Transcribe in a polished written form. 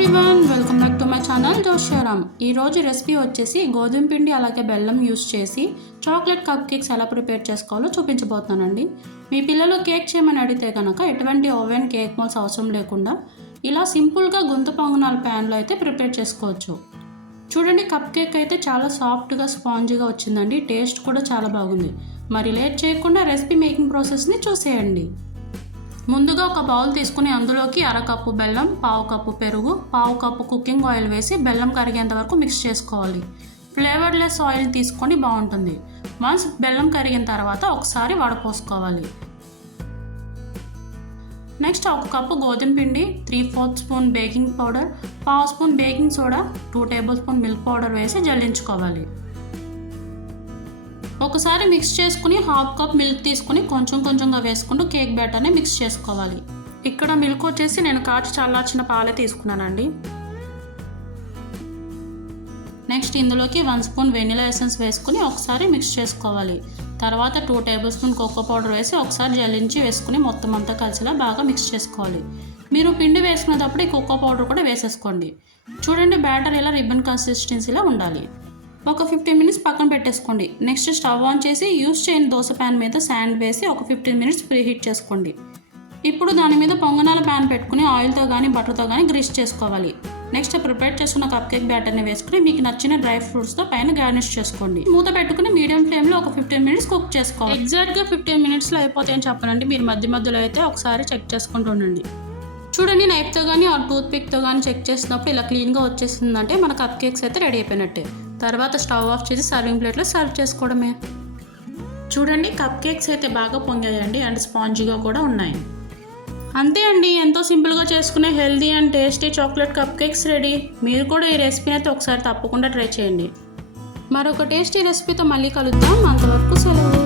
Everyone, welcome back to my channel Joshyaram. ఈరోజు recipe వచ్చేసి గోధుమ పిండి అలాగే బెల్లం యూస్ చేసి చాక్లెట్ కప్ కేక్స్ ఎలా ప్రిపేర్ చేసుకోవాలో చూపించబోతున్నానండి. మీ పిల్లలు కేక్ చేయమని అడిగితే కనుక ఎటువంటి ఓవెన్ కేక్ మోల్స్ అవసరం లేకుండా ఇలా సింపుల్గా గుంత పొంగనాల ప్యాన్లో అయితే ప్రిపేర్ చేసుకోవచ్చు. చూడండి, కప్ కేక్ అయితే చాలా సాఫ్ట్గా స్పాంజీగా వచ్చిందండి. టేస్ట్ కూడా చాలా బాగుంది. మరి లేట్ చేయకుండా రెసిపీ మేకింగ్ ప్రాసెస్ని చూసేయండి. ముందుగా ఒక బౌల్ తీసుకుని అందులోకి అరకప్పు బెల్లం, పావు కప్పు పెరుగు, పావు కప్పు కుకింగ్ ఆయిల్ వేసి బెల్లం కరిగేంత వరకు మిక్స్ చేసుకోవాలి. ఫ్లేవర్లెస్ ఆయిల్ తీసుకొని బాగుంటుంది. వన్స్ బెల్లం కరిగిన తర్వాత ఒకసారి వడపోసుకోవాలి. నెక్స్ట్ ఒక కప్పు గోధుమ పిండి, 3/4 స్పూన్ బేకింగ్ పౌడర్, పావు spoon baking soda, 2 table spoon milk powder వేసి జల్లించుకోవాలి. ఒకసారి మిక్స్ చేసుకుని హాఫ్ కప్ మిల్క్ తీసుకుని కొంచెం కొంచెంగా వేసుకుంటూ కేక్ బ్యాటర్ని మిక్స్ చేసుకోవాలి. ఇక్కడ మిల్క్ వచ్చేసి నేను కాచి చల్లార్చిన పాలే తీసుకున్నానండి. నెక్స్ట్ ఇందులోకి 1 స్పూన్ వెనిలా ఎసెన్స్ వేసుకుని ఒకసారి మిక్స్ చేసుకోవాలి. తర్వాత 2 టేబుల్ స్పూన్ కోకో పౌడర్ వేసి ఒకసారి జల్లించి వేసుకుని మొత్తం అంతా కలిసిలా బాగా మిక్స్ చేసుకోవాలి. మీరు పిండి వేసుకునేటప్పుడు ఈ కోకో పౌడర్ కూడా వేసేసుకోండి. చూడండి, బ్యాటర్ ఇలా రిబ్బన్ కన్సిస్టెన్సీలో ఉండాలి. ఒక 15 మినిట్స్ పక్కన పెట్టేసుకోండి. నెక్స్ట్ స్టవ్ ఆన్ చేసి యూస్ చేయని దోశ ప్యాన్ మీద శాండ్ వేసి ఒక 15 మినిట్స్ ప్రీహీట్ చేసుకోండి. ఇప్పుడు దాని మీద పొంగనాల ప్యాన్ పెట్టుకుని ఆయిల్తో కానీ బటర్తో కానీ గ్రీస్ చేసుకోవాలి. నెక్స్ట్ ప్రిపేర్ చేసుకున్న కప్ కేక్ బ్యాటర్ని వేసుకుని మీకు నచ్చిన డ్రై ఫ్రూట్స్తో పైన గార్నిష్ చేసుకోండి. మూత పెట్టుకుని మీడియం ఫ్లేమ్లో ఒక 15 మినిట్స్ కుక్ చేసుకోవాలి. ఎగ్జాక్ట్గా 15 మినిట్స్లో అయిపోతాయని చెప్పనండి. మీరు మధ్య మధ్యలో అయితే ఒకసారి చెక్ చేసుకుంటూ ఉండండి. చూడండి, నైఫ్తో కానీ ఆ టూత్ పిక్తో కానీ చెక్ చేసినప్పుడు ఇలా క్లీన్గా వచ్చేసిందంటే మన కప్ కేక్స్ అయితే రెడీ అయిపోయినట్టే. తర్వాత స్టవ్ ఆఫ్ చేసి సర్వింగ్ ప్లేట్లో సర్వ్ చేసుకోవడమే. చూడండి, కప్ కేక్స్ అయితే బాగా పొంగాయండి అండ్ స్పాంజీగా కూడా ఉన్నాయి. అంతే అండి, ఎంతో సింపుల్గా చేసుకునే healthy and tasty chocolate cup cakes ready. మీరు కూడా ఈ రెసిపీని అయితే ఒకసారి తప్పకుండా ట్రై చేయండి. మరొక టేస్టీ రెసిపీతో మళ్ళీ కలుద్దాం. అంతవరకు సెలవు.